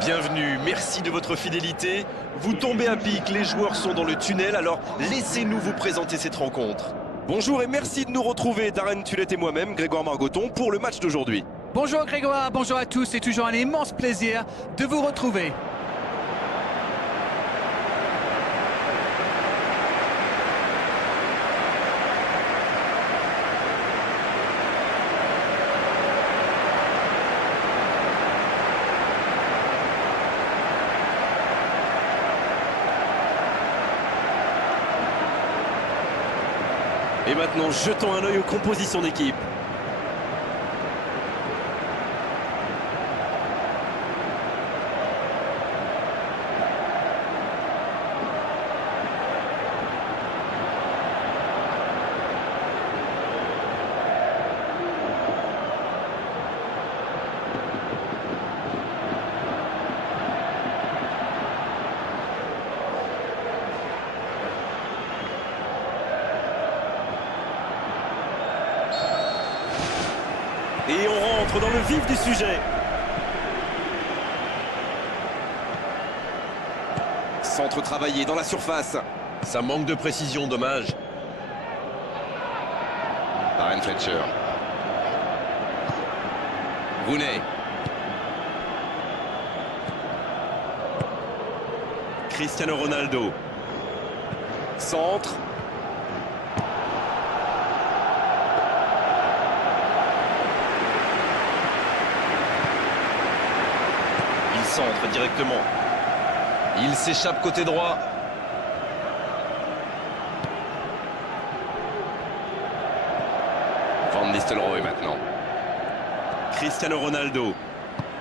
Bienvenue, merci de votre fidélité. Vous tombez à pic, les joueurs sont dans le tunnel, alors laissez-nous vous présenter cette rencontre. Bonjour et merci de nous retrouver, Darren Tulette et moi-même, Grégoire Margoton, pour le match d'aujourd'hui. Bonjour Grégoire, bonjour à tous, c'est toujours un immense plaisir de vous retrouver. Et maintenant, jetons un œil aux compositions d'équipe. Et on rentre dans le vif du sujet. Centre travaillé dans la surface. Ça manque de précision, dommage. Darren Fletcher. Rooney. Cristiano Ronaldo. Centre. Centre directement. Il s'échappe côté droit. Van Nistelrooy maintenant. Cristiano Ronaldo.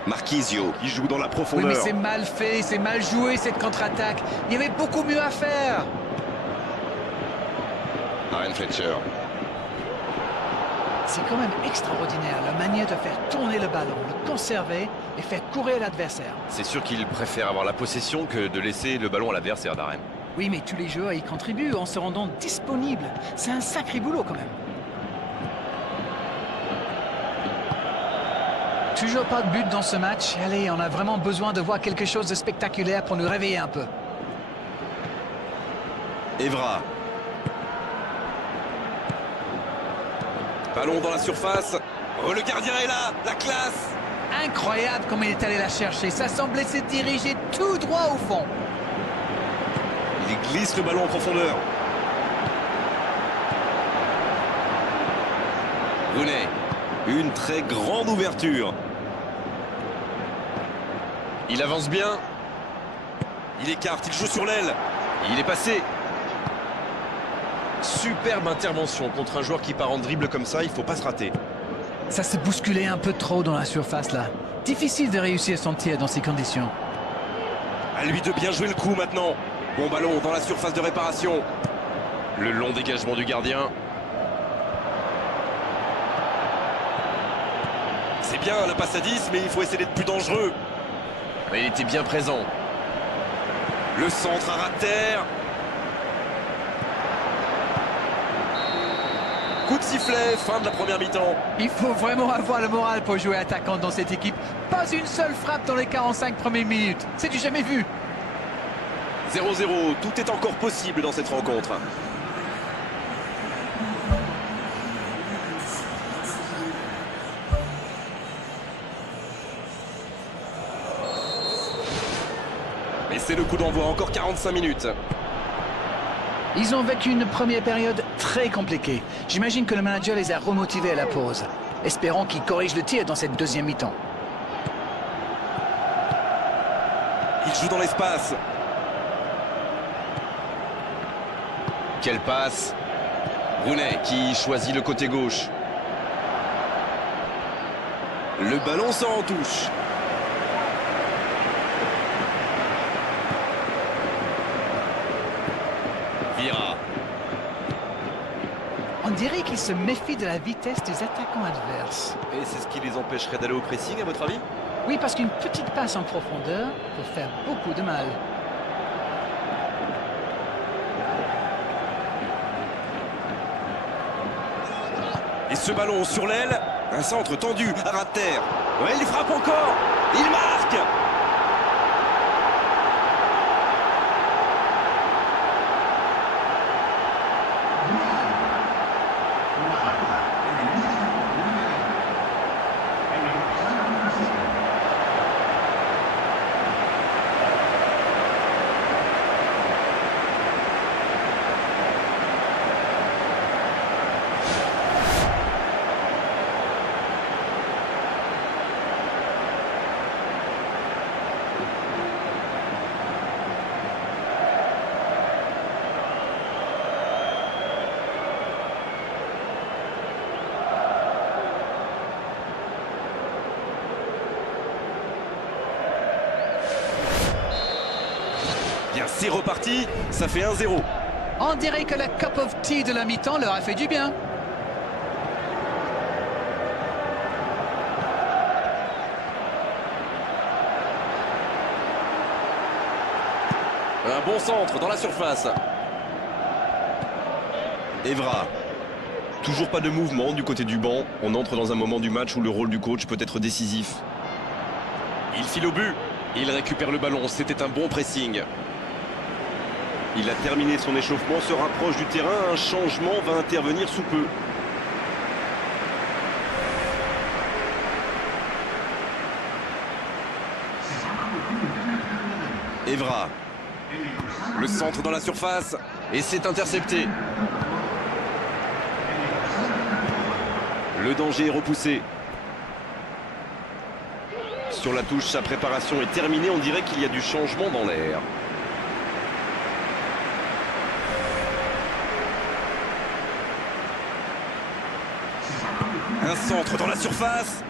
Marquisio qui joue dans la profondeur. Oui, mais c'est mal fait, c'est mal joué cette contre-attaque. Il y avait beaucoup mieux à faire. Darren Fletcher. C'est quand même extraordinaire la manière de faire tourner le ballon, le conserver et faire courir l'adversaire. C'est sûr qu'il préfère avoir la possession que de laisser le ballon à l'adversaire, Darren. Oui, mais tous les joueurs y contribuent en se rendant disponibles. C'est un sacré boulot quand même. Toujours pas de but dans ce match. Allez, on a vraiment besoin de voir quelque chose de spectaculaire pour nous réveiller un peu. Evra. Ballon dans la surface. Oh, le gardien est là, la classe. Incroyable comme il est allé la chercher. Ça semblait se diriger tout droit au fond. Il glisse le ballon en profondeur. Rooney. Une très grande ouverture. Il avance bien. Il écarte, il joue sur l'aile. Il est passé. Superbe intervention contre un joueur qui part en dribble comme ça, il ne faut pas se rater. Ça se bousculait un peu trop dans la surface là. Difficile de réussir son tir dans ces conditions. À lui de bien jouer le coup maintenant. Bon ballon dans la surface de réparation. Le long dégagement du gardien. C'est bien la passe à 10, mais il faut essayer d'être plus dangereux. Mais il était bien présent. Le centre à ras de terre. Coup de sifflet, fin de la première mi-temps. Il faut vraiment avoir le moral pour jouer attaquant dans cette équipe. Pas une seule frappe dans les 45 premières minutes. C'est du jamais vu. 0-0, tout est encore possible dans cette rencontre. Et c'est le coup d'envoi, encore 45 minutes. Ils ont vécu une première période très compliquée. J'imagine que le manager les a remotivés à la pause. Espérons qu'ils corrigent le tir dans cette deuxième mi-temps. Il joue dans l'espace. Quelle passe. Rooney qui choisit le côté gauche. Le ballon sort en touche. Vieira. On dirait qu'ils se méfient de la vitesse des attaquants adverses. Et c'est ce qui les empêcherait d'aller au pressing, à votre avis? Oui, parce qu'une petite passe en profondeur peut faire beaucoup de mal. Et ce ballon sur l'aile, un centre tendu à ras de terre. Ouais, il frappe encore. Il marque. C'est reparti, ça fait 1-0. On dirait que la cup of tea de la mi-temps leur a fait du bien. Un bon centre dans la surface. Evra. Toujours pas de mouvement du côté du banc. On entre dans un moment du match où le rôle du coach peut être décisif. Il file au but. Il récupère le ballon. C'était un bon pressing. Il a terminé son échauffement, se rapproche du terrain. Un changement va intervenir sous peu. Evra. Le centre dans la surface. Et c'est intercepté. Le danger est repoussé. Sur la touche, sa préparation est terminée. On dirait qu'il y a du changement dans l'air. Un centre dans la surface.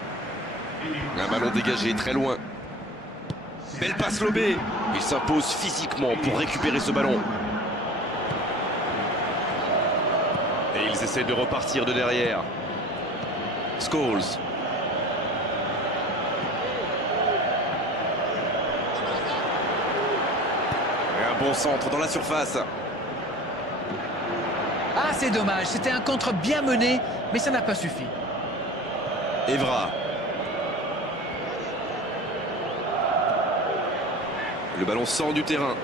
Un ballon dégagé très loin. Belle passe lobée. Il s'impose physiquement pour récupérer ce ballon. Et ils essaient de repartir de derrière. Scholes. Et un bon centre dans la surface. Ah, c'est dommage, c'était un contre bien mené, mais ça n'a pas suffi. Evra. Le ballon sort du terrain.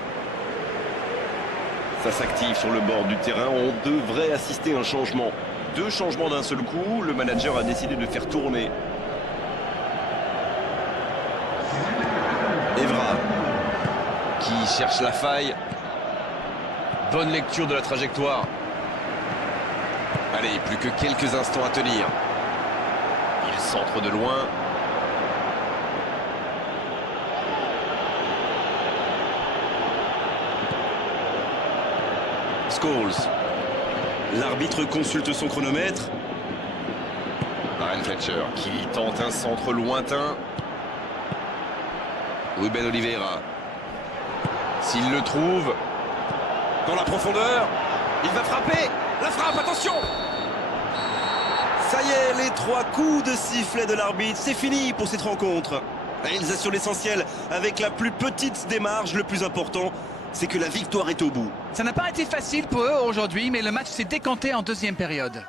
Ça s'active sur le bord du terrain. On devrait assister à un changement. 2 changements d'un seul coup. Le manager a décidé de faire tourner. Evra. Qui cherche la faille. Bonne lecture de la trajectoire. Allez, plus que quelques instants à tenir. Il centre de loin. Scholes. L'arbitre consulte son chronomètre. Darren Fletcher qui tente un centre lointain. Ruben Oliveira. S'il le trouve. Dans la profondeur. Il va frapper. La frappe, attention! Ça y est, les 3 coups de sifflet de l'arbitre, c'est fini pour cette rencontre. Ils assurent l'essentiel avec la plus petite des marges. Le plus important, c'est que la victoire est au bout. Ça n'a pas été facile pour eux aujourd'hui, mais le match s'est décanté en deuxième période.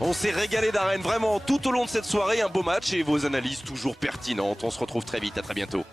On s'est régalé Darren, vraiment tout au long de cette soirée, un beau match et vos analyses toujours pertinentes. On se retrouve très vite, à très bientôt.